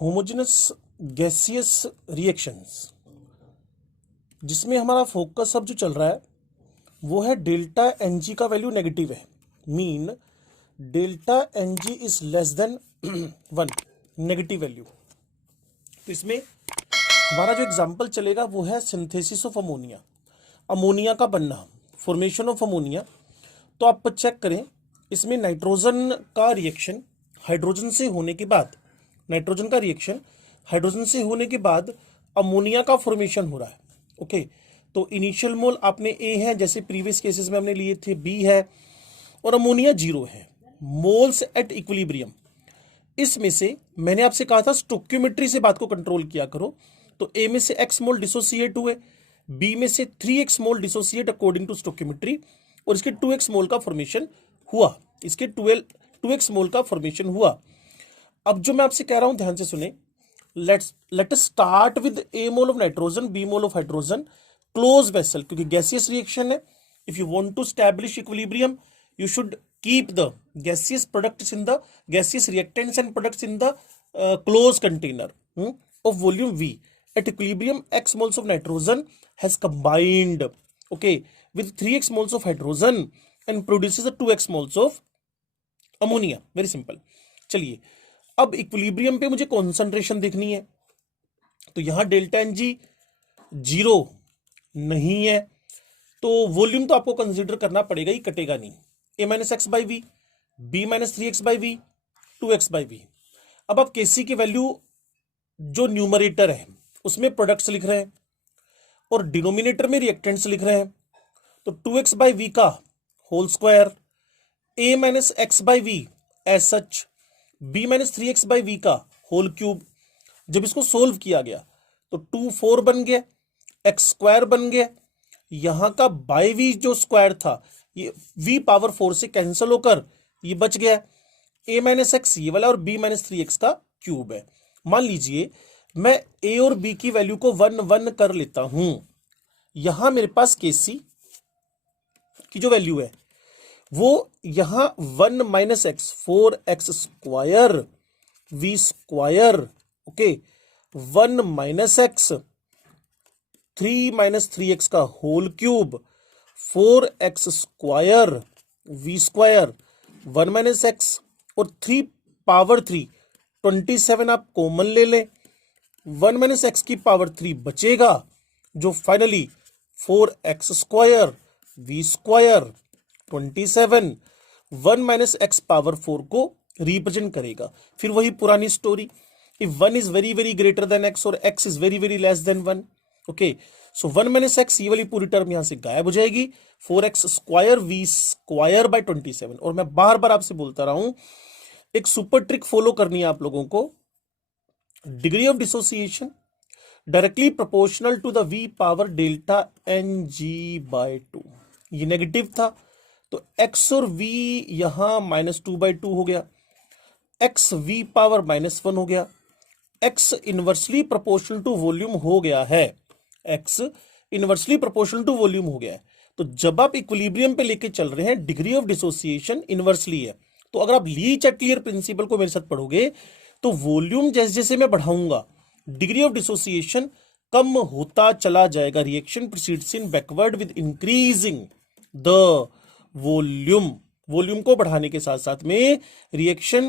Homogeneous gaseous reactions, जिसमें हमारा focus अब जो चल रहा है वो है डेल्टा एन जी का वैल्यू नेगेटिव है, mean delta N G is less than 1, negative value. तो इसमें हमारा जो एग्जाम्पल चलेगा वो है सिंथेसिस ऑफ अमोनिया, अमोनिया का बनना, फॉर्मेशन ऑफ अमोनिया। तो आप चेक करें, इसमें नाइट्रोजन का रिएक्शन हाइड्रोजन से होने के बाद, नाइट्रोजन का रिएक्शन हाइड्रोजन से होने के बाद अमोनिया का फॉर्मेशन हो रहा है। ओके, तो इनिशियल मोल आपने ए है, जैसे प्रीवियस केसेस में हमने लिए थे बी है, और अमोनिया 0 है। मोल्स एट इक्विलिब्रियम, इसमें से मैंने आपसे कहा था स्टोक्योमेट्री से बात को कंट्रोल किया करो। तो ए में से x मोल डिसोसिएट हुए, बी में से 3x mole dissociate according to stoichiometry, और इसके 2x मोल का फॉर्मेशन हुआ, इसके 2x मोल का फॉर्मेशन हुआ। अब जो मैं आपसे कह रहा हूं ध्यान से सुने, let us start with a mole of nitrogen, b mole of hydrogen, close vessel, क्योंकि गैसियस रिएक्शन है। If you want to establish equilibrium, you should keep the gaseous products in the gaseous reactants and products in the closed container of volume V. At equilibrium, x moles of nitrogen has combined, okay, with 3x moles of hydrogen and produces the 2x moles of ammonia. Very simple. चलिए, अब equilibrium पे मुझे concentration देखनी है। तो यहां delta N G 0 नहीं है, तो वॉल्यूम तो आपको कंसीडर करना पड़ेगा ही, कटेगा नहीं। a minus x by V, b minus 3x by V, 2x by V. अब आप Kc की वैल्यू जो न्यूमरेटर है उसमें प्रोडक्ट्स लिख रहे हैं और डिनोमिनेटर में रिएक्टेंट्स लिख रहे हैं। तो 2x बाई वी का whole square, a minus x by V as such, b minus 3x by V का होल क्यूब। जब इसको सोल्व किया गया तो 2 4 बन गया, एक्स स्क्वायर बन गया, यहां का बाई वी जो स्क्वायर था ये v पावर 4 से कैंसिल होकर ये बच गया, a माइनस एक्स ये वाला और b माइनस 3x का क्यूब है। मान लीजिए मैं a और b की वैल्यू को 1 1 कर लेता हूं। यहां मेरे पास Kc की जो वैल्यू है वो यहां 1 minus x 4x square v square, okay, 1 minus x 3 minus 3x का whole cube, 4x square v square, 1 minus x और 3 पावर 3 27 आप कॉमन ले लें, 1 माइनस एक्स की पावर 3 बचेगा जो finally 4x square v square 27 1 minus x power 4 को represent करेगा। फिर वही पुरानी story, if 1 is very very greater than x और x is very very less than 1, okay, so 1 minus x ये वाली पूरी टर्म यहां से गायब हो जाएगी, 4x square we square by 27। और मैं बार बार आपसे बोलता रहा हूं, एक सुपर ट्रिक फॉलो करनी है आप लोगों को, degree of dissociation directly proportional to the v power delta N g by 2। ये नेगेटिव था तो x और v यहां -2/2 हो गया, x v पावर -1 हो गया, x inversely proportional to volume हो गया है, x inversely proportional to volume हो गया है। तो जब आप इक्विलिब्रियम पे लेके चल रहे हैं, डिग्री ऑफ डिसोसिएशन इनवर्सली है। तो अगर आप ली-चैटलियर प्रिंसिपल को मेरे साथ पढ़ोगे तो वॉल्यूम जैसे जैसे मैं बढ़ाऊंगा डिग्री ऑफ डिसोसिएशन कम होता चला जाएगा। Reaction proceeds in backward with increasing the volume, volume को बढ़ाने के साथ साथ में रिएक्शन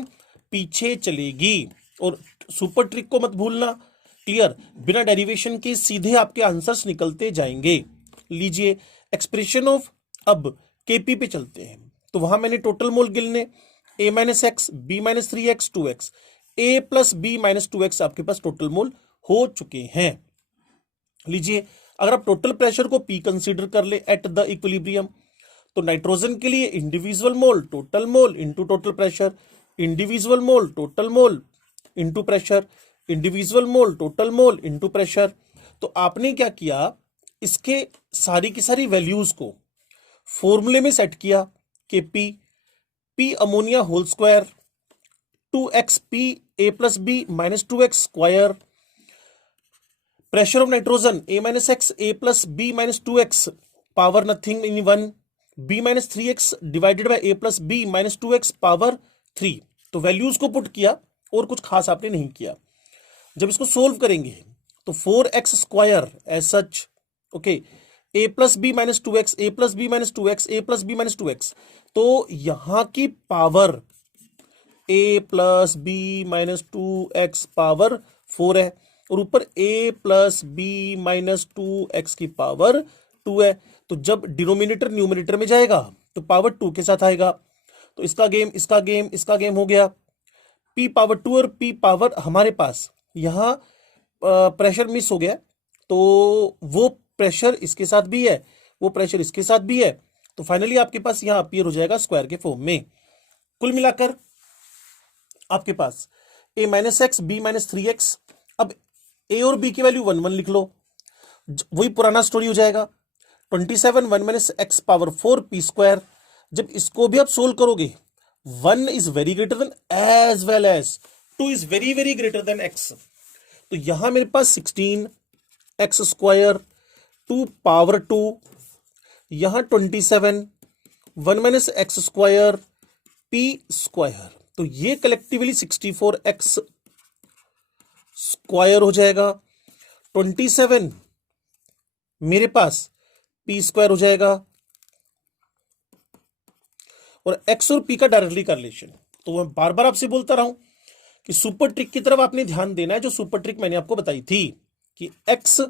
पीछे चलेगी। और सुपर ट्रिक को मत भूलना, क्लियर, बिना डेरिवेशन के सीधे आपके आंसर्स निकलते जाएंगे। लीजिए एक्सप्रेशन ऑफ, अब केपी पे चलते हैं। तो वहां मैंने टोटल मोल गिनने, a minus x, b minus 3x 2x, a plus b minus 2x आपके पास टोटल मोल हो चुके हैं। लीजिए अगर आप टोटल प्रेशर को P कंसीडर कर ले एट द इक्विलिब्रियम, तो नाइट्रोजन के लिए individual mole total mole into total pressure, individual mole total mole into pressure, individual mole total mole into pressure. तो आपने क्या किया, इसके सारी की सारी वैल्यूज को फॉर्मूले में सेट किया कि p ammonia whole square 2x p a plus b minus 2x square, pressure of nitrogen a minus x a plus b minus 2x power nothing in 1, b minus 3x divided by a plus b minus 2x power 3। तो values को put किया और कुछ खास आपने नहीं किया। जब इसको सोल्व करेंगे तो 4x square as such, okay, a plus b minus two x, a plus b minus two x, a plus b minus two x, तो यहां की power a plus b minus two x power 4 है, और ऊपर a plus b minus two x की power 2 है। तो जब डिनोमिनेटर न्यूमरेटर में जाएगा तो पावर 2 के साथ आएगा। तो इसका गेम, इसका गेम, इसका गेम हो गया। p पावर 2 और p पावर, हमारे पास यहां प्रेशर मिस हो गया, तो वो प्रेशर इसके साथ भी है, वो प्रेशर इसके साथ भी है, तो फाइनली आपके पास यहां अपीयर हो जाएगा स्क्वायर के फॉर्म में। कुल मिलाकर आपके पास a minus x, b minus three x, अब a और b की वैल्यू 1 1 लिख लो, वही पुराना स्टोरी हो जाएगा। 27 1 minus x power 4 p square. जब इसको भी आप सोल्व करोगे, 1 is very greater than as well as 2 is very very greater than x, तो यहां मेरे पास 16 एक्स स्क्वायर 2 पावर 2, यहां 27 1 minus x square P square, तो ये कलेक्टिवली 64 एक्स स्क्वायर हो जाएगा। 27 मेरे पास पी स्क्वायर हो जाएगा, और एक्स और पी का डायरेक्टली का रिलेशन। तो मैं बार बार आपसे बोलता रहा हूं कि सुपर ट्रिक की तरफ आपने ध्यान देना है, जो सुपर ट्रिक मैंने आपको बताई थी कि x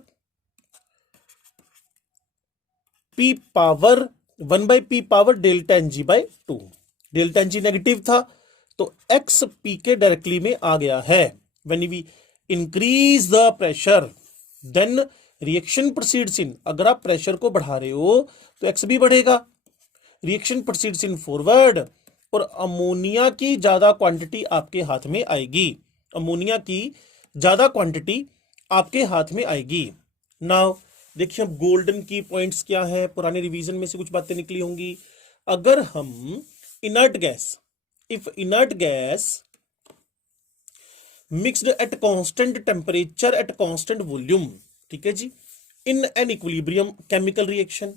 p power 1 by p power delta N g by 2, delta N g negative था तो एक्स पी के डायरेक्टली में आ गया है। When we increase the pressure then reaction proceeds in, अगर आप प्रेशर को बढ़ा रहे हो तो एक्स भी बढ़ेगा, रिएक्शन प्रोसीड्स इन फॉरवर्ड, और अमोनिया की ज्यादा क्वांटिटी आपके हाथ में आएगी, अमोनिया की ज्यादा क्वांटिटी आपके हाथ में आएगी। नाउ देखिए अब गोल्डन की पॉइंट्स क्या है, पुराने रिवीजन में से कुछ बातें निकली होंगी। अगर हम inert gas, if inert gas mixed at constant temperature at constant volume, ठीक है जी, in an equilibrium chemical reaction,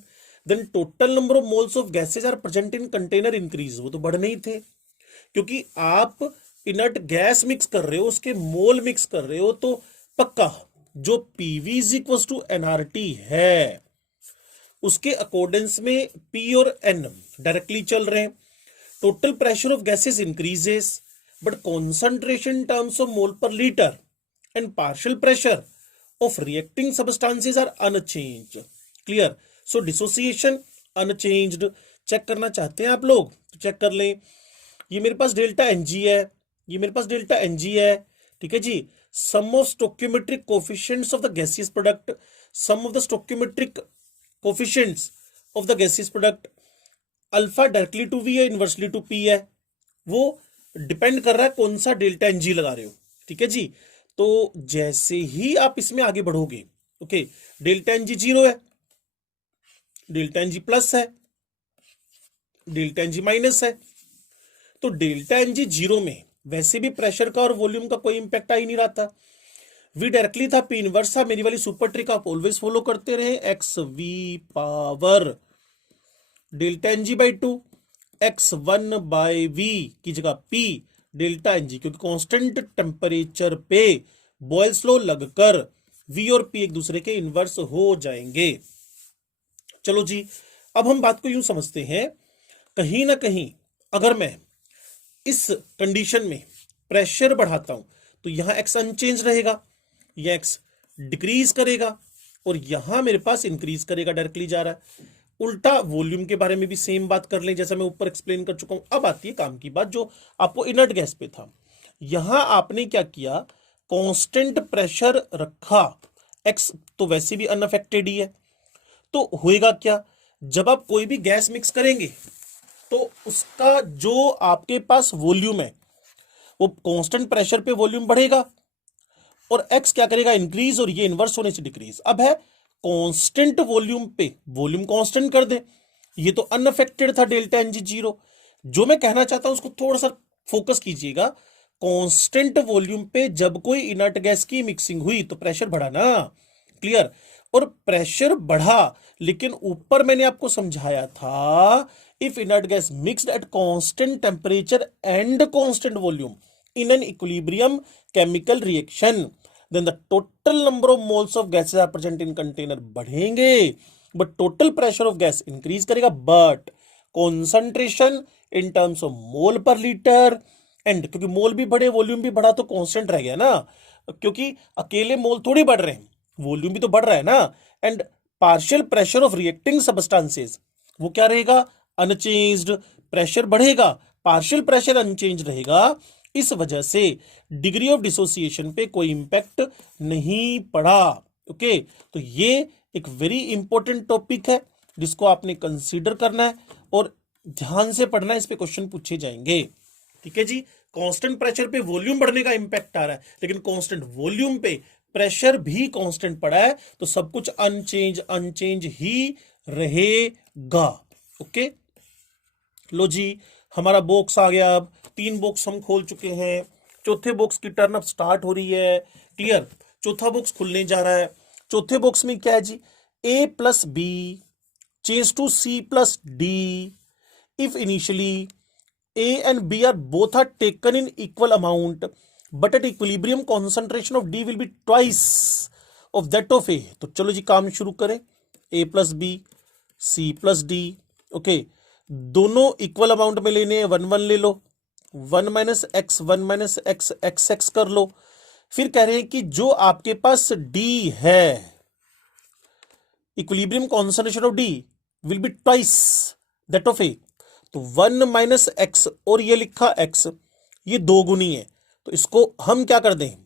then total number of moles of gases are present in container increase, वो तो बढ़ने ही थे, क्योंकि आप इनर्ट गैस मिक्स कर रहे हो, उसके मोल मिक्स कर रहे हो, तो पक्का जो PV is equal to NRT है उसके अकॉर्डेंस में पी और एन डायरेक्टली चल रहे हैं। Total pressure of gases increases but concentration terms of mole per litre and partial pressure of reacting substances are unchanged. Clear? So dissociation unchanged. Check करना चाहते हैं आप लोग तो चेक कर लें। ये मेरे पास डेल्टा एनजी है, ये मेरे पास डेल्टा एनजी है, ठीक है जी। Sum of stoichiometric coefficients of the gaseous product, sum of the stoichiometric coefficients of the gaseous product, alpha directly to V है, इनवर्सली टू पी है, वो डिपेंड कर रहा है कौन सा डेल्टा एनजी लगा रहे हो, ठीक है जी। तो जैसे ही आप इसमें आगे बढ़ोगे, ओके, डेल्टा एनजी 0 है, डेल्टा एनजी प्लस है, डेल्टा एनजी माइनस है, तो डेल्टा एनजी 0 में वैसे भी प्रेशर का और वॉल्यूम का कोई इंपैक्ट आ ही नहीं रहा था। वी डायरेक्टली था, पी इनवर्स था। मेरी वाली सुपर ट्रिक आप ऑलवेज फॉलो करते रहे, x v power delta ng by 2, x 1 by v की जगह पी डेल्टा एनजी, क्योंकि कांस्टेंट टेम्परेचर पे बॉयल्स लॉ लगकर वी और पी एक दूसरे के इनवर्स हो जाएंगे। चलो जी, अब हम बात को यूं समझते हैं, कहीं ना कहीं अगर मैं इस कंडीशन में प्रेशर बढ़ाता हूं तो यहां एक्स अनचेंज रहेगा, यह एक्स डिक्रीज करेगा, और यहां मेरे पास इंक्रीज करेगा, डायरेक्टली जा रहा है। उल्टा वॉल्यूम के बारे में भी सेम बात कर लें, जैसा मैं ऊपर एक्सप्लेन कर चुका हूं। अब आती है काम की बात, जो आपको इनर्ट गैस पे था। यहां आपने क्या किया, कांस्टेंट प्रेशर रखा, एक्स तो वैसे भी अनअफेक्टेड ही है, तो होएगा क्या, जब आप कोई भी गैस मिक्स करेंगे तो उसका जो आपके पास वॉल्यूम है वो कांस्टेंट प्रेशर पे वॉल्यूम बढ़ेगा, और एक्स क्या करेगा, इंक्रीज, और ये इनवर्स होने से डिक्रीज। अब है कांस्टेंट वॉल्यूम पे वॉल्यूम कांस्टेंट कर दे, ये तो अनअफेक्टेड था डेल्टा एनजी 0। जो मैं कहना चाहता हूं उसको थोड़ा सा फोकस कीजिएगा, कांस्टेंट वॉल्यूम पे जब कोई इनर्ट गैस की मिक्सिंग हुई तो प्रेशर बढ़ा ना, क्लियर। और प्रेशर बढ़ा, लेकिन ऊपर मैंने आपको समझाया था, if inert gas mixed at constant temperature and constant volume in an equilibrium chemical reaction, then the total number of moles of gases are present in container बढ़ेंगे, but total pressure of gas increase करेगा, but concentration in terms of mole per litre and, क्योंकि मोल भी बढ़े volume भी बढ़ा तो constant रह गया ना, क्योंकि अकेले मोल थोड़ी बढ़ रहे हैं, वॉल्यूम भी तो बढ़ रहा है ना, and partial pressure of reacting substances वो क्या रहेगा, अनचेंज्ड, प्रेशर बढ़ेगा, पार्शियल प्रेशर अनचेंज रहेगा, इस वजह से डिग्री ऑफ डिसोसिएशन पे कोई इंपैक्ट नहीं पड़ा। ओके, तो ये एक वेरी इंपॉर्टेंट टॉपिक है जिसको आपने कंसीडर करना है और ध्यान से पढ़ना है, इस पे क्वेश्चन पूछे जाएंगे। ठीक है जी, कांस्टेंट प्रेशर पे वॉल्यूम बढ़ने का इंपैक्ट आ रहा है, लेकिन कांस्टेंट वॉल्यूम पे प्रेशर भी कांस्टेंट पड़ा है, तो सब कुछ अनचेंज ही रहेगा। ओके, लो जी, हमारा बॉक्स आ गया, अब 3 बॉक्स हम खोल चुके हैं, चौथे बॉक्स की टर्न अप स्टार्ट हो रही है। क्लियर, चौथा बॉक्स खुलने जा रहा है। चौथे बॉक्स में क्या है जी, a plus b change to c plus d if initially A and B are both are taken in equal amount, but at equilibrium concentration of D will be twice of that of A। तो चलो जी काम शुरू करें, A plus b C plus d. Okay, दोनों equal amount में लेने हैं, 1 1 ले लो, 1 माइनस एक्स एक्स एक्स कर लो। फिर कह रहे हैं कि जो आपके पास D है, equilibrium concentration of D will be twice that of A। तो 1 माइनस एक्स और ये लिखा x, ये दो गुनी है, तो इसको हम क्या कर दें,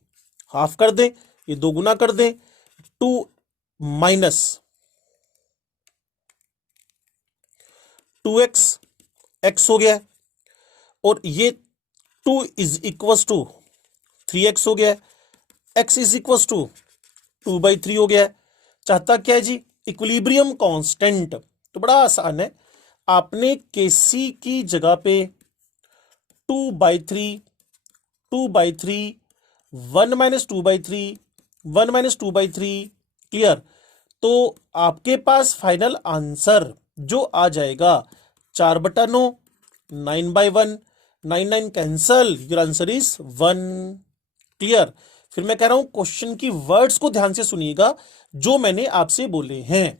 हाफ कर दें, ये दो गुना कर दें, 2 माइनस 2x x हो गया, और ये 2 इज इक्वल टू 3x हो गया, x इज इक्वल टू 2/3 हो गया। चाहता क्या है जी, इक्विलिब्रियम कांस्टेंट। तो बड़ा आसान है, आपने केसी की जगह पे 2/3 1 माइनस 2/3 1 माइनस 2/3। क्लियर, तो आपके पास फाइनल आंसर जो आ जाएगा 4/9, 9/1, 9 9 cancel, your answer is 1। Clear, फिर मैं कह रहा हूं क्वेश्चन की वर्ड्स को ध्यान से सुनिएगा जो मैंने आपसे बोले हैं।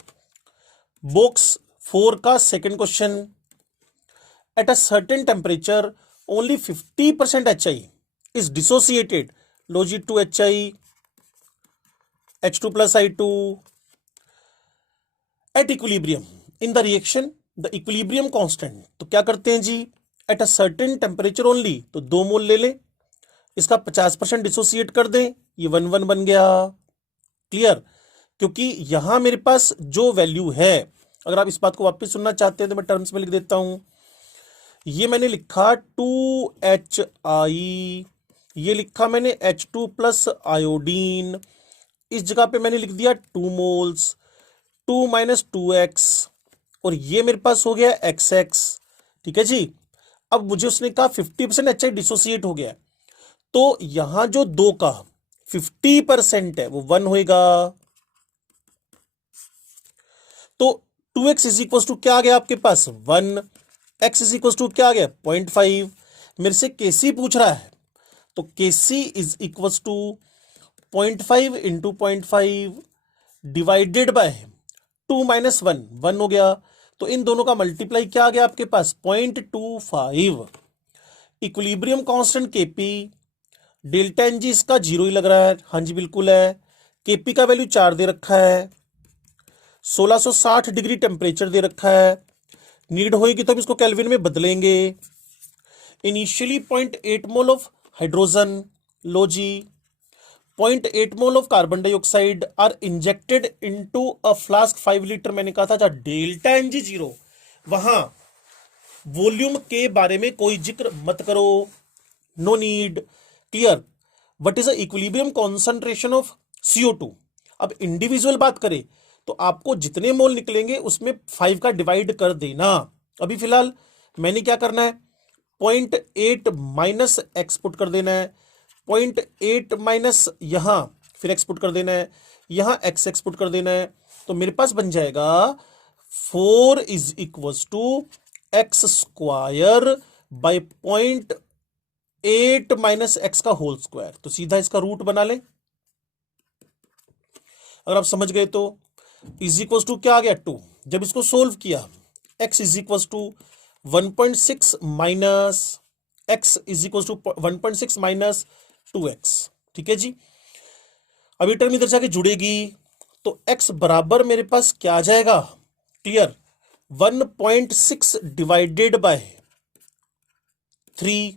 बॉक्स 4 का second question, at a certain temperature only 50% HI is dissociated. लो जी, 2 HI H2 plus I2 at equilibrium in the reaction the equilibrium constant. तो क्या करते हैं जी, at a certain temperature only, तो 2 मोल ले लें, इसका 50% डिसोसिएट कर दें, ये 1 1 बन गया। क्लियर, क्योंकि यहां मेरे पास जो वैल्यू है, अगर आप इस बात को वापस सुनना चाहते हैं तो मैं टर्म्स में लिख देता हूं। ये मैंने लिखा 2HI, ये लिखा मैंने H2 प्लस आयोडीन, इस जगह पे मैंने लिख दिया 2 मोल्स, 2 माइनस 2x, और ये मेरे पास हो गया XX। ठीक है जी, अब मुझे उसने कहा 50% HI डिसोसिएट हो गया, तो यहां जो 2 का 50% है वो 1 होएगा, तो 2x इज इक्वल टू क्या आ गया आपके पास 1, x इज इक्वल टू क्या आ गया 0.5। मेरे से केसी पूछ रहा है, तो KC is equal to 0.5 into 0.5 divided by 2 minus 1, 1 हो गया, तो इन दोनों का मल्टीप्लाई क्या आ गया आपके पास 0.25। Equilibrium constant Kp, delta N g इसका 0 ही लग रहा है, हाँ जी बिल्कुल है। केपी का वैल्यू 4 दे रखा है, 1660 डिग्री टेम्परेचर दे रखा है, नीड होएगी तो हम इसको केल्विन में बदलेंगे। इनिशियली 0.8 मोल ऑफ हाइड्रोजन, लो जी 0.8 mole of carbon dioxide are injected into a flask 5 litre. मैंने कहा था जहां डेल्टा एन जी 0, वहां वॉल्यूम के बारे में कोई जिक्र मत करो, no need. Clear, what is the equilibrium concentration of CO2। अब इंडिविजुअल बात करें तो आपको जितने मोल निकलेंगे उसमें 5 का डिवाइड कर देना। अभी फिलहाल मैंने क्या करना है, 0.8 माइनस एक्स पुट कर देना है, 0.8 माइनस यहां फिर एक्स पुट कर देना है, यहां एक्स एक्स पुट कर देना है, तो मेरे पास बन जाएगा 4 is equal to x square by 0.8 minus x का होल स्क्वायर। तो सीधा इसका रूट बना लें, अगर आप समझ गए तो इज इक्वल टू क्या आ गया 2। जब इसको सोल्व किया x is equal to 1.6 minus x is equal to 1.6 minus 2x। ठीक है जी, अभी टर्म इधर जाके जुड़ेगी तो x बराबर मेरे पास क्या आ जाएगा, क्लियर, 1.6 डिवाइडेड बाय 3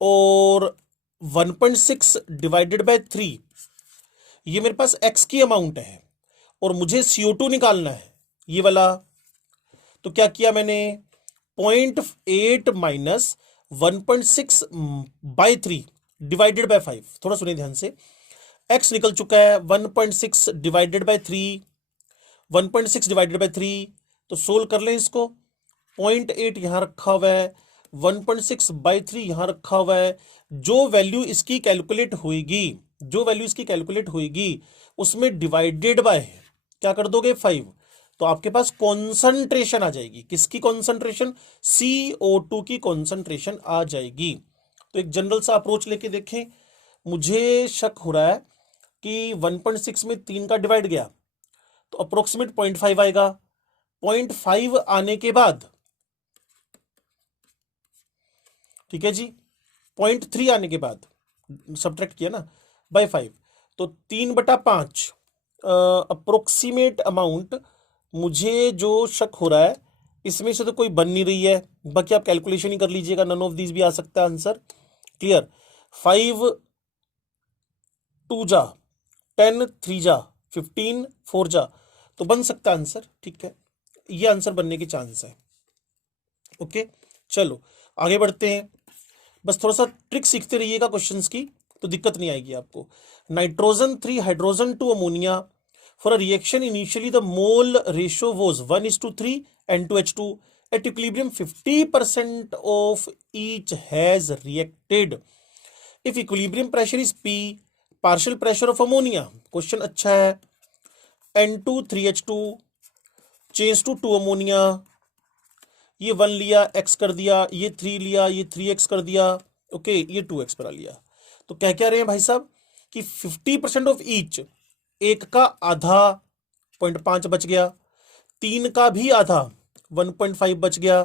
और 1.6 डिवाइडेड बाय 3, ये मेरे पास x की अमाउंट है और मुझे CO2 निकालना है ये वाला। तो क्या किया मैंने, 0.8 माइनस 1.6 बाय 3 डिवाइडेड बाय 5। थोड़ा सुनिए ध्यान से, x निकल चुका है 1.6 डिवाइडेड बाय 3, 1.6 डिवाइडेड बाय 3, तो सोल्व कर लें इसको। 0.8 यहां रखा हुआ है, 1.6 बाय 3 यहां रखा हुआ है। जो वैल्यू इसकी कैलकुलेट होगी, जो वैल्यू इसकी कैलकुलेट होगी उसमें डिवाइडेड बाय क्या कर दोगे 5, तो आपके पास कॉन्सेंट्रेशन आ जाएगी। किसकी कॉन्सेंट्रेशन, CO2 की कॉन्सेंट्रेशन आ जाएगी। तो एक जनरल सा अप्रोच लेके देखें, मुझे शक हो रहा है कि 1.6 में 3 का डिवाइड गया तो अप्रोक्सीमेट 0.5 आएगा। 0.5 आने के बाद, ठीक है जी, 0.3 आने के बाद सब्ट्रैक्ट किया ना बाय 5, तो 3/5 अप्रोक्सीमेट अमाउंट। मुझे जो शक हो रहा है इसमें से तो कोई बन नहीं रही है, बाकी आप कैलकुलेशन ही कर लीजिएगा, नन ऑफ दीज भी आ सकता है आंसर, क्लियर। 5 2 जा 10, 3 जा 15, 4 जा, तो बन सकता आंसर। ठीक है, ये आंसर बनने के चांस है। ओके, चलो आगे बढ़ते हैं। बस थोड़ा सा ट्रिक सीखते रहिएगा क्वेश्चंस की, तो दिक्कत नहीं आएगी आपको। Nitrogen 3 hydrogen 2 ammonia, for a reaction initially the mole ratio was 1:3 N2H2, at equilibrium 50% of each has reacted. If equilibrium pressure is P, partial pressure of ammonia, question अच्छा है, N2 3H2 change to 2 ammonia, ये 1 लिया x कर दिया, ये 3 लिया, ये 3x कर दिया, ओके, ये 2x पर लिया। तो क्या कह रहे हैं भाई साहब कि 50% ऑफ ईच, एक का आधा 0.5 बच गया, 3 का भी आधा 1.5 बच गया,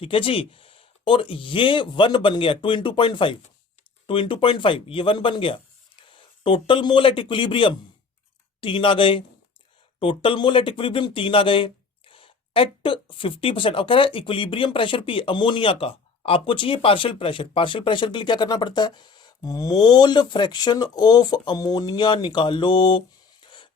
ठीक है जी, और ये 1 बन गया 2 into 0.5, 2 into 0.5 ये 1 बन गया। टोटल मोल एट इक्विलिब्रियम 3 आ गए, टोटल मोल एट इक्विलिब्रियम 3 आ गए एट 50%। अब कह रहा है इक्विलिब्रियम प्रेशर पी अमोनिया का, आपको चाहिए पार्शियल प्रेशर। पार्शियल प्रेशर के लिए क्या करना पड़ता है, मोल फ्रैक्शन ऑफ अमोनिया निकालो,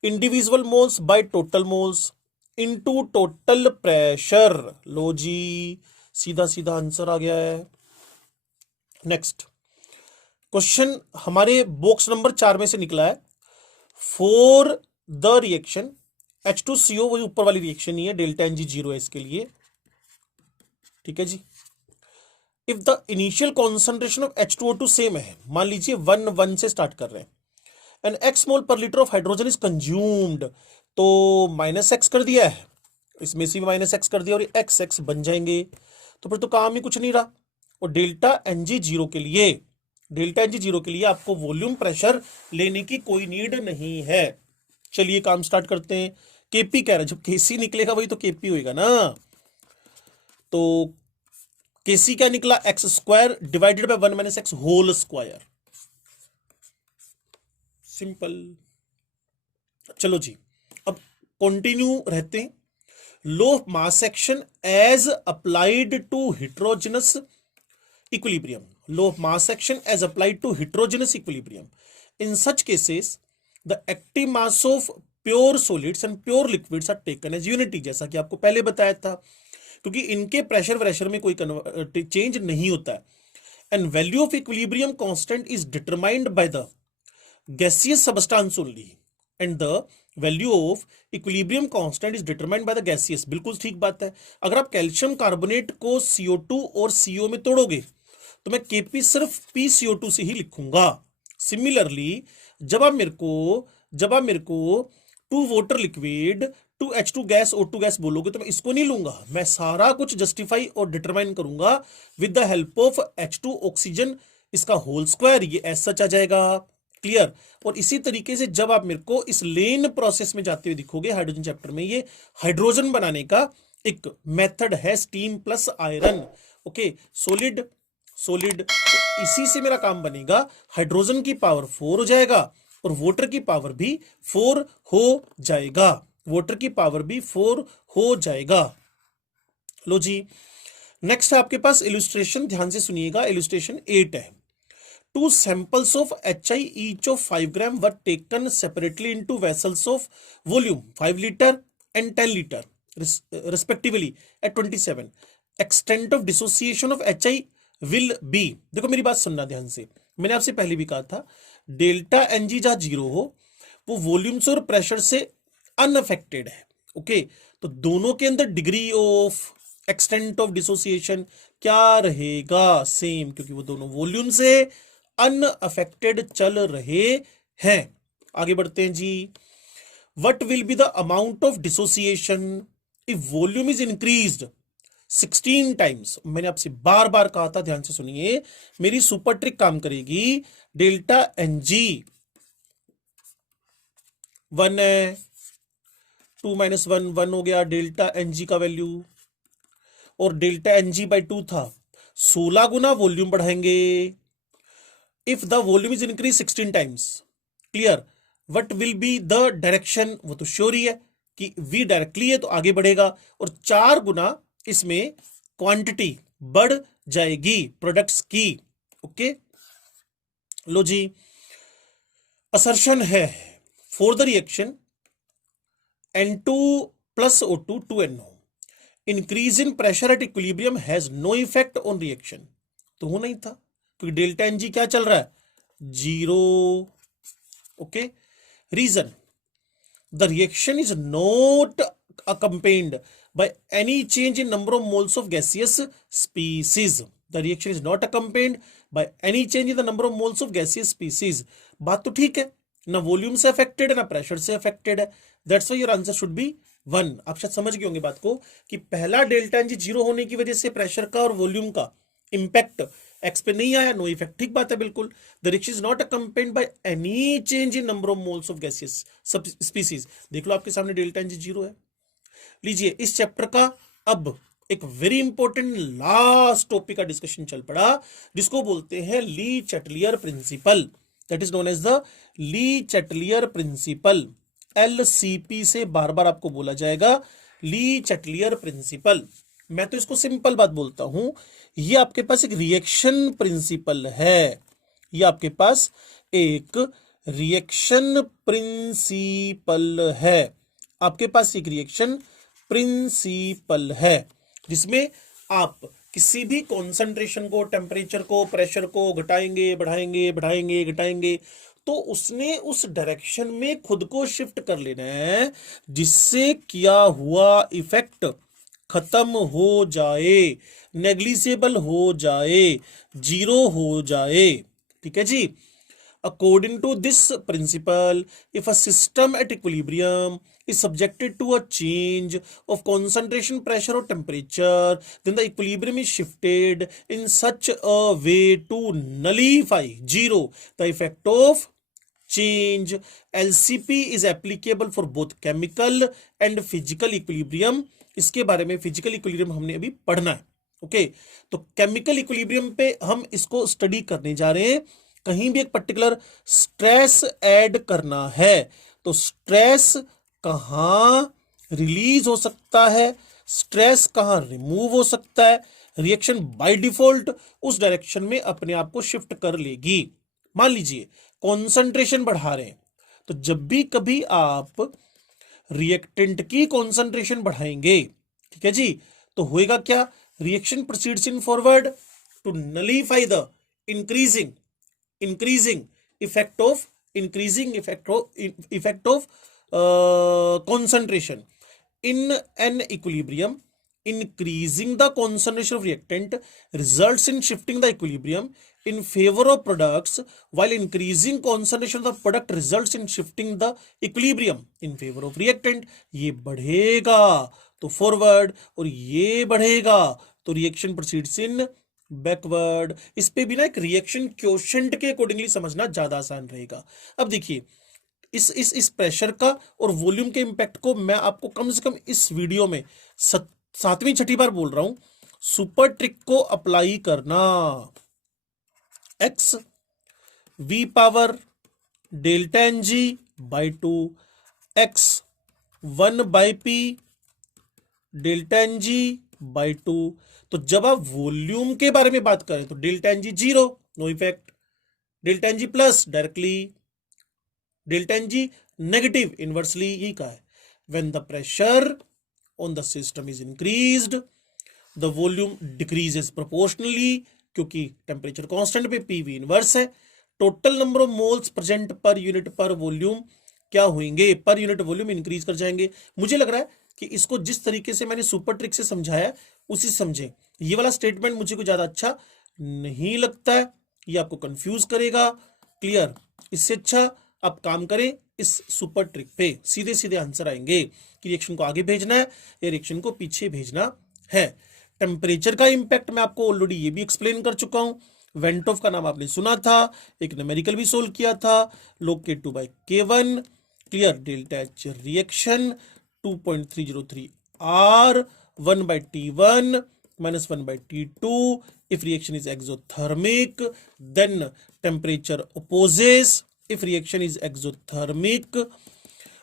individual moles by total moles into total pressure. लो जी, सीधा सीधा आंसर आ गया है। नेक्स्ट क्वेश्चन हमारे बॉक्स नंबर 4 में से निकला है। फॉर द रिएक्शन H2CO, वही ऊपर वाली रिएक्शन ही है, डेल्टा Ng 0 है इसके लिए, ठीक है जी। If the initial concentration of H2O2 same है, मान लीजिए 1 से स्टार्ट कर रहे हैं, and x mole per litre of hydrogen is consumed, तो -x कर दिया है, इसमें से भी -x कर दिया और ये x बन जाएंगे, तो फिर तो काम ही कुछ नहीं रहा। और डेल्टा Ng 0 के लिए, डेल्टा Ng 0 के लिए आपको वॉल्यूम प्रेशर लेने की कोई नीड नहीं है। चलिए काम स्टार्ट करते हैं। केपी कह रहा है, जब केसी निकलेगा वही तो केपी होएगा ना, तो केसी क्या निकला, x² divided by 1 - x whole square, simple. चलो जी, अब कंटिन्यू रहते हैं। Law mass action as applied to heterogeneous equilibrium, law mass action as applied to heterogeneous equilibrium, in such cases the active mass of pure solids and pure liquids are taken as unity, जैसा कि आपको पहले बताया था, क्योंकि इनके pressure व्रेशर में कोई चेंज नहीं होता है। And value of equilibrium constant is determined by the gaseous substance only, and the value of equilibrium constant is determined by the gaseous. बिल्कुल ठीक बात है। अगर आप कैल्शियम कार्बोनेट को CO2 और CO में तोड़ोगे तो मैं Kp सिर्फ PCO2 से ही लिखूंगा। सिमिलरली जब आप मेरे को 2 water liquid 2H2 gas O2 gas बोलोगे तो मैं इसको नहीं लूंगा, मैं सारा कुछ जस्टिफाई और डिटरमाइन करूंगा with the help of H2 oxygen, इसका होल स्क्वायर, ये एज सच आ जाएगा, क्लियर। और इसी तरीके से जब आप मेरे को इस लेन प्रोसेस में जाते हुए दिखोगे हाइड्रोजन चैप्टर में, ये हाइड्रोजन बनाने का एक मेथड है, steam plus iron. Okay, solid solid, तो इसी से मेरा काम बनेगा, हाइड्रोजन की पावर 4 हो जाएगा और वाटर की पावर भी 4 हो जाएगा, वाटर की पावर भी 4 हो जाएगा। लो जी, नेक्स्ट है आपके पास इलुस्ट्रेशन, ध्यान से सुनिएगा, इलुस्ट्रेशन 8 है। Two samples of HI each of 5 gram were taken separately into vessels of volume 5 liter and 10 liter respectively at 27. Extent of dissociation of HI will be, देखो मेरी बात सुनना ध्यान से, मैंने आपसे पहले भी कहा था डेल्टा एनजी जहां 0 हो वो वॉल्यूम से और प्रेशर से अनअफेक्टेड है। ओके, तो दोनों के अंदर degree of extent of dissociation क्या रहेगा, सेम, क्योंकि वो दोनों वॉल्यूम से अनअफेक्टेड चल रहे हैं। आगे बढ़ते हैं जी। What will be the amount of dissociation if volume is increased 16 times. मैंने आपसे बार बार कहा था, ध्यान से सुनिए, मेरी सुपर ट्रिक काम करेगी। डेल्टा एन जी 1 है, 2 - 1 1 हो गया डेल्टा एन जी का वैल्यू, और डेल्टा एन जी बाई 2 था, 16 गुना वॉल्यूम बढ़ाएंगे। If the volume is increase 16 times, clear. What will be the direction, वो तो श्योर ही है कि वी डायरेक्टली है तो आगे बढ़ेगा, और 4 गुना इसमें क्वांटिटी बढ़ जाएगी प्रोडक्ट्स की। ओके, लो जी, असर्शन है for the reaction N2 plus O2 2NO increase in pressure at equilibrium has no effect on reaction. तो होना ही था क्योंकि डेल्टा एन जी क्या चल रहा है, 0। Okay, reason, the reaction is not accompanied by any change in number of moles of gaseous species. The reaction is not accompanied by any change in the number of moles of gaseous species. बात तो ठीक है, ना volume से affected है ना pressure से affected है, that's why your answer should be 1। आप शायद समझ गए होंगे बात को कि पहला डेल्टा एन जी 0 होने की वजह से प्रेशर का और वॉल्यूम का इंपैक्ट एक्स पे नहीं आया, नो इफेक्ट, ठीक बात है बिल्कुल। The reaction is not accompanied by any change in number of moles of gaseous species. देख लो आपके सामने डेल्टा एन जी 0 है। लीजिए, इस चैप्टर का अब एक वेरी इंपॉर्टेंट लास्ट टॉपिक का डिस्कशन चल पड़ा, जिसको बोलते हैं Le Chatelier principle, that is known as the Le Chatelier principle. LCP से बार बार आपको बोला जाएगा, ली चैटलियर प्रिंसिपल। मैं तो इसको सिंपल बात बोलता हूं, ये आपके पास एक रिएक्शन प्रिंसिपल है, ये आपके पास एक रिएक्शन प्रिंसिपल है, आपके पास एक रिएक्शन प्रिंसिपल है, जिसमें आप किसी भी कॉन्सेंट्रेशन को, टेम्परेचर को, प्रेशर को घटाएंगे, बढ़ाएंगे, बढ़ाएंगे, घटाएंगे, तो उसने उस डायरेक्शन में खुद को शिफ्ट कर लेना है जिससे किया हुआ इफेक्ट खत्म हो जाए, नेग्लिजिबल हो जाए, 0 हो जाए। ठीक है जी। According to this principle, if a system at equilibrium is subjected to a change of concentration, pressure or temperature, then the equilibrium is shifted in such a way to nullify 0 the effect of change. LCP is applicable for both chemical and physical equilibrium. इसके बारे में physical equilibrium हमने अभी पढ़ना है। Okay, तो chemical equilibrium पे हम इसको स्टडी करने जा रहे हैं। कहीं भी एक पर्टिकुलर स्ट्रेस ऐड करना है तो स्ट्रेस कहां रिलीज हो सकता है, स्ट्रेस कहां रिमूव हो सकता है, रिएक्शन बाय डिफॉल्ट उस डायरेक्शन में अपने आप को शिफ्ट कर लेगी। मान लीजिए कॉन्सेंट्रेशन बढ़ा रहे हैं, तो जब भी कभी आप रिएक्टेंट की कॉन्सेंट्रेशन बढ़ाएंगे, ठीक है जी, तो होएगा क्या, reaction proceeds in forward to nullify the increasing effect of concentration in an equilibrium. Increasing the concentration of reactant results in shifting the equilibrium in favor of products, while increasing concentration of the product results in shifting the equilibrium in favor of reactant. ये बढ़ेगा तो forward और ये बढ़ेगा तो reaction proceeds इन backward. इस पे भी ना एक रिएक्शन क्वोशेंट के अकॉर्डिंगली समझना ज्यादा आसान रहेगा। अब देखिए इस प्रेशर का और वॉल्यूम के इंपैक्ट को मैं आपको कम से कम इस वीडियो में सातवीं छठी बार बोल रहा हूं। सुपर ट्रिक को अप्लाई करना। X v power delta N g by two x 1/p delta N g by two. तो जब आप वॉल्यूम के बारे में बात करें तो delta N g zero, no effect. Delta N g plus directly, delta N g negative inversely, यही कहा है। When the pressure on the system is increased the volume decreases proportionally, क्योंकि टेम्परेचर कांस्टेंट पे पीवी इनवर्स है। Total number of moles present per unit per volume क्या होंगे, per unit volume increase कर जाएंगे। मुझे लग रहा है कि इसको जिस तरीके से मैंने सुपर ट्रिक से समझाया उसी से समझे। ये वाला स्टेटमेंट मुझे कुछ ज्यादा अच्छा नहीं लगता है, ये आपको कंफ्यूज करेगा। क्लियर? इससे अच्छा आप काम करें इस सुपर ट्रिक पे, सीधे सीधे आंसर आएंगे कि रिएक्शन को आगे भेजना है या रिएक्शन को पीछे भेजना है। टेम्परेचर का इंपैक्ट मैं आपको ऑलरेडी ये भी एक्सप्लेन कर चुका हूं। वेंटोफ का नाम आपने सुना था, एक न्यूमेरिकल भी सोल्व किया था, log K2 by K1। Clear? Delta H reaction 2.303 R 1/T1 minus 1/T2। if reaction is exothermic then temperature opposes, if reaction is exothermic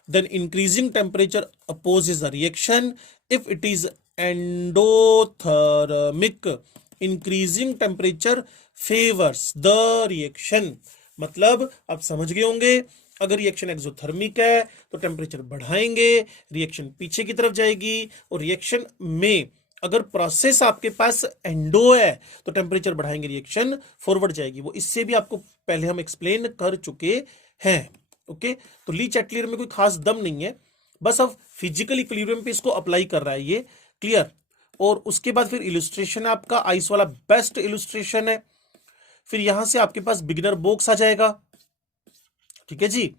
then increasing temperature opposes the reaction, if it is endothermic increasing temperature favors the reaction। मतलब आप समझ गए होंगे, अगर reaction exothermic है तो temperature बढ़ाएंगे, reaction पीछे की तरफ जाएगी। और रिएक्शन में अगर प्रोसेस आपके पास एंडो है तो टेम्परेचर बढ़ाएंगे, रिएक्शन फॉरवर्ड जाएगी। वो इससे भी आपको पहले हम एक्सप्लेन कर चुके हैं। ओके, तो ली चैटलियर में कोई खास दम नहीं है, बस अब फिजिकल इक्विलिब्रियम पे इसको अप्लाई कर रहा है ये। क्लियर? और उसके बाद फिर इलस्ट्रेशन है आपका, आइस वाला बेस्ट इलस्ट्रेशन है। फिर यहां से आपके पास बिगिनर बॉक्स आ जाएगा। ठीक है जी।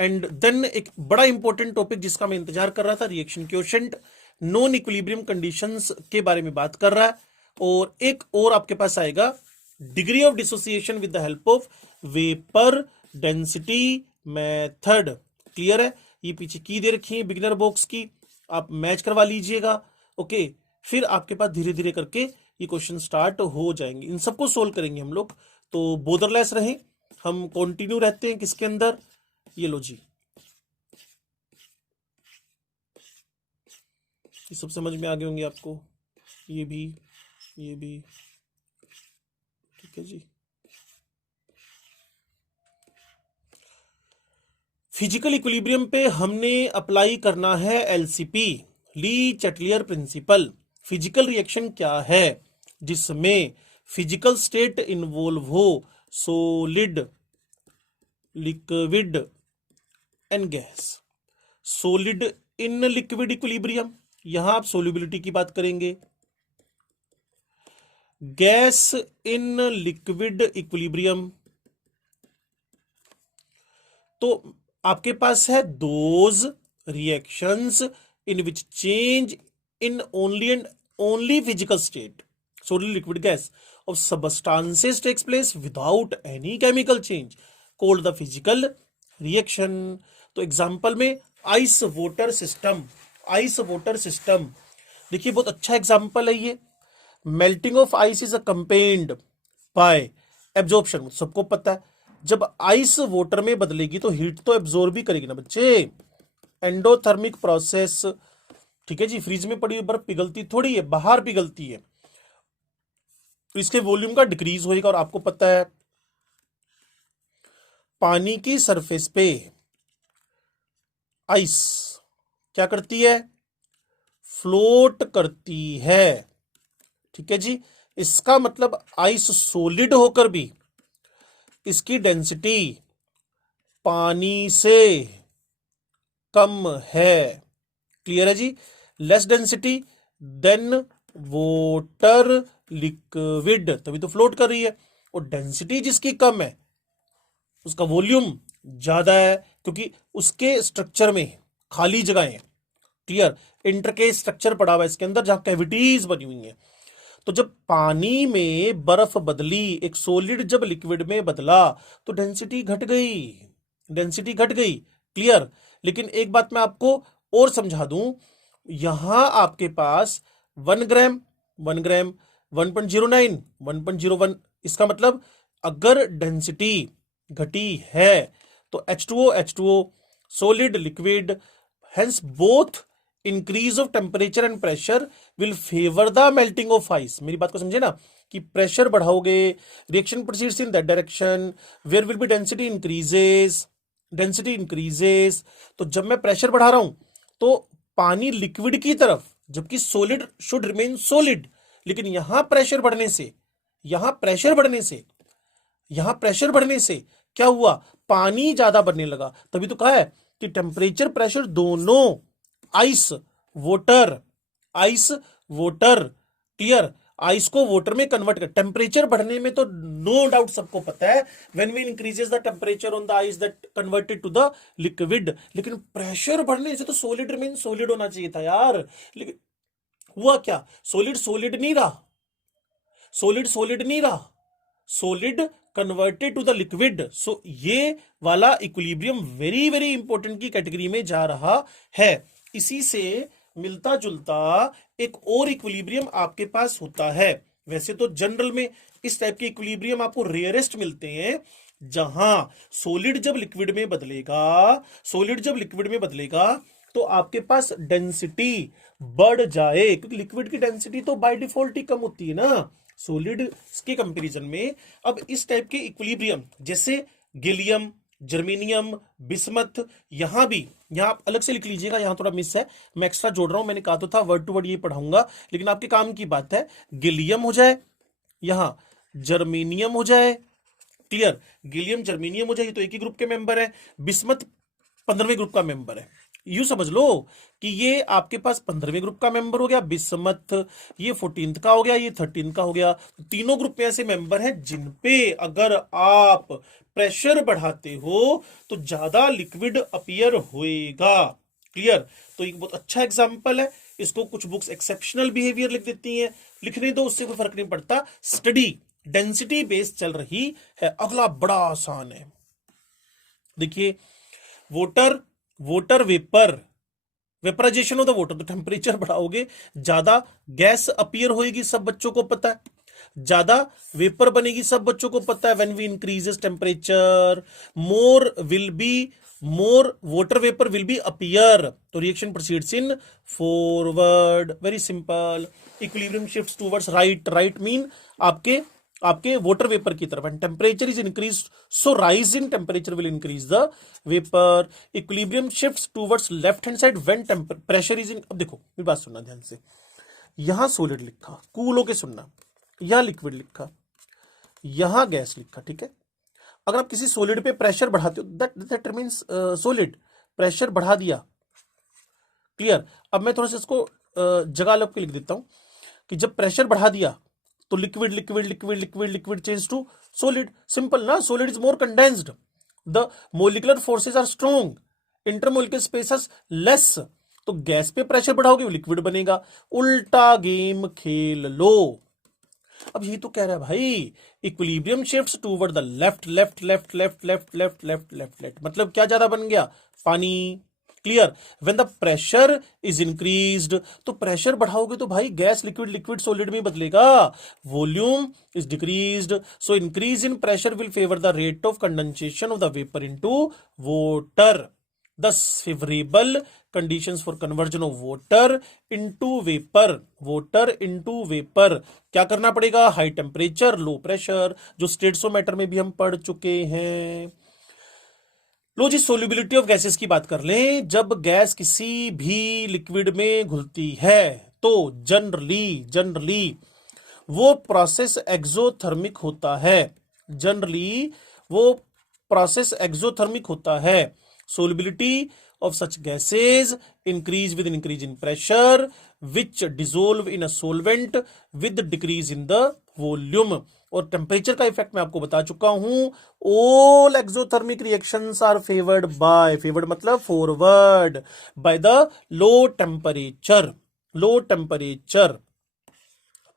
एंड देन एक बड़ा इंपॉर्टेंट टॉपिक जिसका मैं इंतजार कर रहा था, reaction quotient non equilibrium conditions के बारे में बात कर रहा है। और एक और आपके पास आएगा degree of dissociation with the help of vapour density method. Clear है? ये पीछे की दे रखी है बिगिनर बॉक्स की, आप मैच करवा लीजिएगा। ओके, फिर आपके पास धीरे धीरे करके ये क्वेश्चन स्टार्ट हो जाएंगे, इन सबको सोल्व करेंगे हम लोग। तो बोदरलेस रहें, हम कंटिन्यू रहते हैं किसके अंदर, ये लो जी, ये सब समझ में आ गए होंगे आपको, ये भी, ये भी। ठीक है जी। फिजिकल इक्विलिब्रियम पे हमने अप्लाई करना है LCP, le Chatelier principle. Physical reaction क्या है जिसमें फिजिकल स्टेट इन्वॉल्व हो, solid, liquid and gas. Solid in liquid equilibrium, यहां आप सोल्युबिलिटी की बात करेंगे। गैस इन लिक्विड इक्विलिब्रियम, तो आपके पास है those reactions in which change in only and only physical state, solid liquid gas of substances takes place without any chemical change called the physical reaction। तो example में ice water system, ice water system देखिए बहुत अच्छा example है ये। Melting of ice is accompanied bye absorption, सबको पता है जब आइस वाटर में बदलेगी तो हीट तो एब्जॉर्ब भी करेगी ना बच्चे, एंडोथर्मिक प्रोसेस। ठीक है जी, फ्रीज में पड़ी हुई बर्फ पिघलती थोड़ी है, बाहर पिघलती है, तो इसके वॉल्यूम का डिक्रीज होएगा। और आपको पता है पानी की सरफेस पे आइस क्या करती है, फ्लोट करती है। ठीक है जी, इसका मतलब आइस सॉलिड होकर भी इसकी डेंसिटी पानी से कम है। क्लियर है जी? Less density than water liquid, तभी तो फ्लोट कर रही है। और डेंसिटी जिसकी कम है उसका वॉल्यूम ज्यादा है, क्योंकि उसके स्ट्रक्चर में खाली जगह है। क्लियर? इंटरकेस स्ट्रक्चर पड़ा हुआ है इसके अंदर जहां कैविटीज बनी हुई है। तो जब पानी में बर्फ बदली, एक सॉलिड जब लिक्विड में बदला तो डेंसिटी घट गई, डेंसिटी घट गई। क्लियर। लेकिन एक बात मैं आपको और समझा दूं, यहां आपके पास 1 ग्राम 1 ग्राम 1.09 1.01, इसका मतलब अगर डेंसिटी घटी है तो H2O solid liquid, hence both increase of temperature and pressure will favour the melting of ice. मेरी बात को समझे ना, कि प्रेशर बढ़ाओगे, reaction proceeds in that direction where will be density increases, density increases. तो जब मैं प्रेशर बढ़ा रहा हूं तो पानी लिक्विड की तरफ, जबकि सॉलिड शुड रिमेन सॉलिड, लेकिन यहां प्रेशर बढ़ने से, यहां प्रेशर बढ़ने से, यहां प्रेशर बढ़ने से क्या हुआ, पानी ज्यादा बनने लगा। तभी तो कहा है कि टेम्परेचर प्रेशर दोनों ice water, ice water, clear, ice को वाटर में कन्वर्ट कर, टेम्परेचर बढ़ने में तो नो डाउट सबको पता है, when we increases the temperature on the ice that converted to the liquid. लेकिन प्रेशर बढ़ने से तो सॉलिड रिमेन सॉलिड होना चाहिए था यार, लेकिन हुआ क्या, सॉलिड सॉलिड नहीं रहा, सॉलिड सॉलिड नहीं रहा, solid converted to the liquid. So ये वाला इक्विलिब्रियम वेरी वेरी इंपॉर्टेंट की कैटेगरी में जा रहा है। इसी से मिलता जुलता एक और इक्विलिब्रियम आपके पास होता है। वैसे तो जनरल में इस टाइप के इक्विलिब्रियम आपको रेयरेस्ट मिलते हैं, जहां सॉलिड जब लिक्विड में बदलेगा, सॉलिड जब लिक्विड में बदलेगा तो आपके पास डेंसिटी बढ़ जाए, क्योंकि लिक्विड की डेंसिटी तो बाय डिफॉल्ट ही कम होती है ना सॉलिड के कंपैरिजन में। अब इस टाइप के इक्विलिब्रियम जैसे गैलियम, जर्मेनियम, बिस्मथ, यहां भी, यहां आप अलग से लिख लीजिएगा, यहां थोड़ा मिस है, मैं एक्स्ट्रा जोड़ रहा हूं, मैंने कहा तो था वर्ड टू वर्ड ये पढ़ाऊंगा, लेकिन आपके काम की बात है। गैलियम हो जाए, यहां जर्मेनियम हो जाए, क्लियर, गैलियम जर्मेनियम हो जाए, ये तो एक ही ग्रुप के मेंबर है। बिस्मथ 15वें ग्रुप का मेंबर है, यूं समझ लो कि ये आपके पास 15वें ग्रुप का मेंबर हो गया बिस्मथ, ये 14th का हो गया, ये 13th का हो गया। तीनों ग्रुप में ऐसे मेंबर हैं जिनपे अगर आप प्रेशर बढ़ाते हो तो ज्यादा लिक्विड अपीयर होएगा। क्लियर। तो एक बहुत अच्छा एग्जांपल है, इसको कुछ बुक्स एक्सेप्शनल बिहेवियर लिख देती हैं, लिखने दो, उससे कोई फर्क नहीं पड़ता। स्टडी डेंसिटी बेस्ड चल रही है। अगला बड़ा आसान है, देखिए, water, water vapour, vaporisation of the water, तो टेम्परेचर बढ़ाओगे ज्यादा गैस अपीयर होएगी, सब बच्चों को पता है, ज्यादा वेपर बनेगी, सब बच्चों को पता है। When we increases temperature more will be, more water vapour will be appear, तो reaction proceeds in forward, very simple. Equilibrium shifts towards right, right mean आपके आपके वाटर वेपर की तरफ, and temperature is increase, so rise in temperature will increase the vapour. Equilibrium shifts towards left hand side when pressure is in, अब देखो मेरी बात सुनना ध्यान से, यहां सॉलिड लिखा, कूल होके सुनना, यहां लिक्विड लिखा, यहां गैस लिखा, ठीक है। अगर आप किसी सॉलिड पे प्रेशर बढ़ाते हो, दैट रिमींस सॉलिड, प्रेशर बढ़ा दिया, क्लियर। अब मैं थोड़ा सा इसको जगह अलग के लिख देता हूं कि जब प्रेशर बढ़ा दिया तो liquid liquid liquid liquid liquid change to solid, simple ना, solid is more condensed, the molecular forces are strong, intermolecular spaces less, तो गैस पे प्रेशर बढ़ाओगे वो लिक्विड बनेगा, उल्टा गेम खेल लो। अब ये तो कह रहा है भाई equilibrium shifts toward the left left left left left left left left left, मतलब क्या ज्यादा बन गया, पानी, clear. When the pressure is increased, तो प्रेशर बढ़ाओगे तो भाई गैस लिक्विड लिक्विड सॉलिड में बदलेगा, volume is decreased, so increase in pressure will favour the rate of condensation of the vapour into water, thus favorable conditions for conversion of water into vapor, water into vapor। क्या करना पड़ेगा, high temperature low pressure, जो स्टेटसोमीटर में भी हम पढ़ चुके हैं। लो जी, सोल्यूबिलिटी ऑफ गैसेस की बात कर लें। जब गैस किसी भी लिक्विड में घुलती है तो जनरली वो प्रोसेस एक्सोथर्मिक होता है, जनरली वो प्रोसेस एक्सोथर्मिक होता है। Solubility of such gases increase with increase in pressure, which dissolve in a solvent with decrease in the volume। और टेम्परेचर का इफेक्ट मैं आपको बता चुका हूं, all exothermic reactions are favoured by, favoured मतलब forward by the low temperature, low temperature.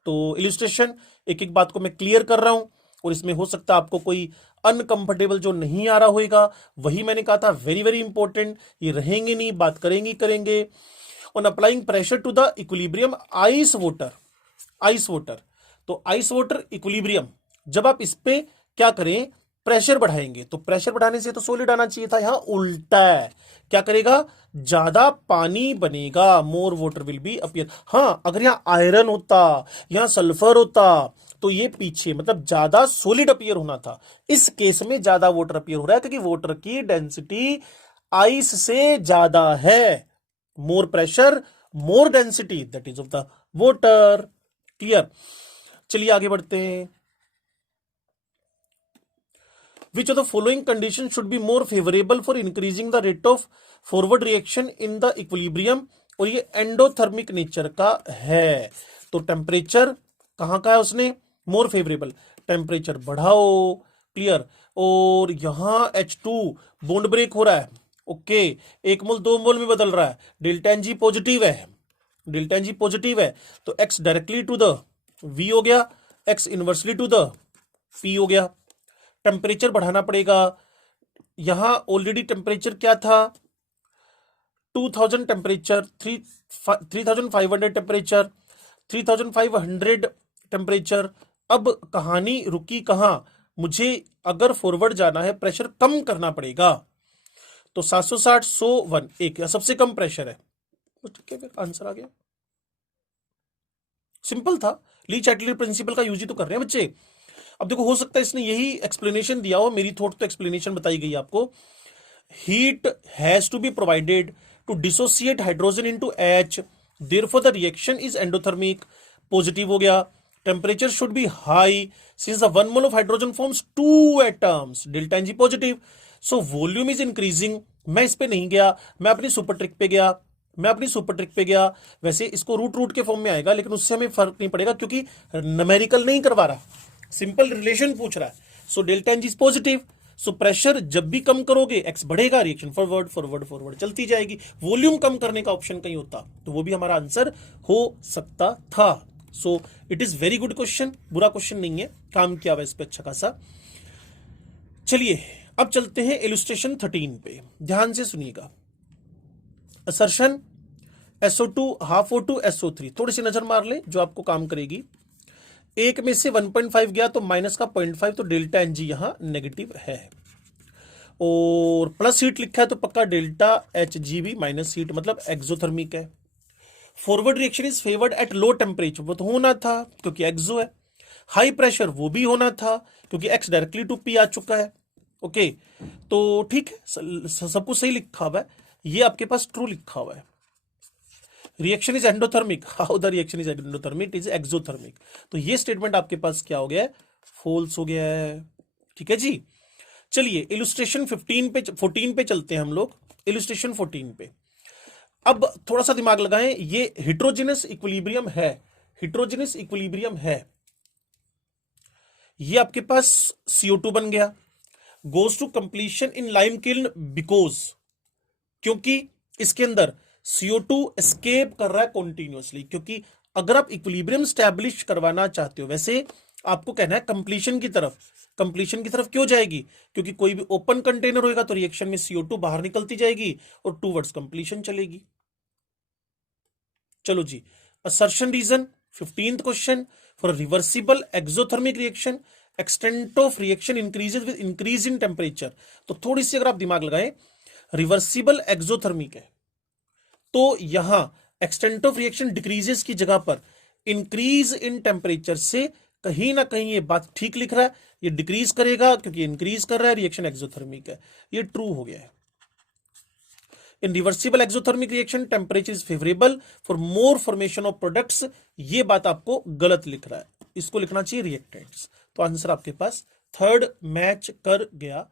तो illustration एक एक बात को मैं क्लियर कर रहा हूं, और इसमें हो सकता है आपको कोई अनकंफर्टेबल जो नहीं आ रहा होगा, वही मैंने कहा था वेरी वेरी इंपॉर्टेंट, ये रहेंगे नहीं, बात करेंगे। On applying pressure to the equilibrium ice water, तो आइस वाटर इक्विलिब्रियम, जब आप इस पे क्या करें, प्रेशर बढ़ाएंगे, तो प्रेशर बढ़ाने से तो सॉलिड आना चाहिए था, यहां उल्टा है, क्या करेगा, ज्यादा पानी बनेगा, more water will be appear. हाँ, अगर यहां आयरन होता, यहां सल्फर होता, तो ये पीछे मतलब ज्यादा सॉलिड अपीयर होना था। इस केस में ज्यादा वाटर अपीयर हो रहा है क्योंकि वाटर की डेंसिटी आइस से ज्यादा है। More pressure, more density, that is of the water. Clear? चलिए आगे बढ़ते हैं। Which of the following conditions should be more favorable for increasing the rate of forward reaction in the equilibrium? और ये endothermic nature का है, तो temperature कहां का है उसने, मोर फेवरेबल, टेम्परेचर बढ़ाओ। क्लियर? और यहां H2 बॉन्ड ब्रेक हो रहा है, ओके, 1 मोल 2 मोल में बदल रहा है, डेल्टा एन जी पॉजिटिव है, तो X directly to the V हो गया, X inversely to the P हो गया। टेम्परेचर बढ़ाना पड़ेगा, यहां ऑलरेडी टेम्परेचर क्या था, 2000 टेम्परेचर, 3500 टेम्परेचर, 3500 टेम्परेचर। अब कहानी रुकी कहां, मुझे अगर फॉरवर्ड जाना है प्रेशर कम करना पड़ेगा, तो 760 101 एक सबसे कम प्रेशर है, ठीक है, फिर आंसर आ गया। सिंपल था, ली चैटली प्रिंसिपल का यूज ही तो कर रहे हैं बच्चे। अब देखो, हो सकता है इसने यही एक्सप्लेनेशन दिया हो, मेरी थोट तो एक्सप्लेनेशन बताई गई आपको। Heat has to be provided to dissociate hydrogen into H, therefore the reaction is endothermic, positive हो गया। Temperature should be high since the 1 mole of hydrogen forms 2 atoms, delta N g positive, so volume is increasing. मैं इस पे नहीं गया, मैं अपनी super trick पे गया, वैसे इसको रूट के फॉर्म में आएगा, लेकिन उससे हमें फर्क नहीं पड़ेगा क्योंकि न्यूमेरिकल नहीं करवा रहा, सिंपल रिलेशन पूछ रहा है। So delta N G is positive, so pressure जब भी कम करोगे एक्स बढ़ेगा, रिएक्शन फॉरवर्ड चलती जाएगी। वॉल्यूम कम करने का ऑप्शन कहीं होता तो वो भी हमारा आंसर हो सकता था। So it is very good question, बुरा क्वेश्चन नहीं है, काम किया हुआ इस पे अच्छा खासा। चलिए अब चलते हैं इलस्ट्रेशन 13 पे, ध्यान से सुनिएगा। Assertion SO2 half O2 SO3, थोड़ी सी नजर मार ले जो आपको काम करेगी। एक में से 1.5 गया तो माइनस का 0.5, तो डेल्टा एन जी यहां नेगेटिव है, और प्लस हीट लिखा है तो पक्का डेल्टा एच जी भी माइनस हीट, मतलब एक्सोथर्मिक है। Forward reaction is favoured at low temperature, वो तो होना था क्योंकि एक्सो है। हाई प्रेशर वो भी होना था क्योंकि एक्स डायरेक्टली टू पी आ चुका है, ओके। तो ठीक है, सब कुछ सही लिखा हुआ है, ये आपके पास ट्रू लिखा हुआ है। Reaction is endothermic, how the reaction is endothermic, it is exothermic, तो ये स्टेटमेंट आपके पास क्या हो गया है, फॉल्स हो गया है। ठीक है जी, चलिए इलस्ट्रेशन 14 पे चलते हैं हम लोग। इलस्ट्रेशन 14 पे अब थोड़ा सा दिमाग लगाएं, ये हेट्रोजेनस इक्विलिब्रियम है, ये आपके पास CO2 बन गया, goes to completion in lime kiln, because क्योंकि इसके अंदर CO2 एस्केप कर रहा है कॉन्टिन्यूअसली, क्योंकि अगर आप इक्विलिब्रियम स्टैब्लिश करवाना चाहते हो, वैसे आपको कहना है कंप्लीशन की तरफ क्यों जाएगी, क्योंकि कोई भी ओपन कंटेनर होगा तो रिएक्शन में CO2 बाहर निकलती जाएगी और टूवर्ड्स कंप्लीशन चलेगी। चलो जी, assertion reason 15th question, for reversible exothermic reaction extent of reaction increases with increase in temperature. तो थोड़ी सी अगर आप दिमाग लगाएं, रिवर्सिबल एक्सोथर्मिक है तो यहां एक्सटेंट ऑफ रिएक्शन डिक्रीजेस की जगह पर इंक्रीज इन टेम्परेचर से कहीं ना कहीं ये बात ठीक लिख रहा है, ये डिक्रीज करेगा क्योंकि इंक्रीज कर रहा है, रिएक्शन एक्सोथर्मिक है, ये ट्रू हो गया है। इन reversible exothermic reaction temperature is favourable for more formation of products, ये बात आपको गलत लिख रहा है, इसको लिखना चाहिए रिएक्टेंट्स। तो आंसर आपके पास थर्ड मैच कर गया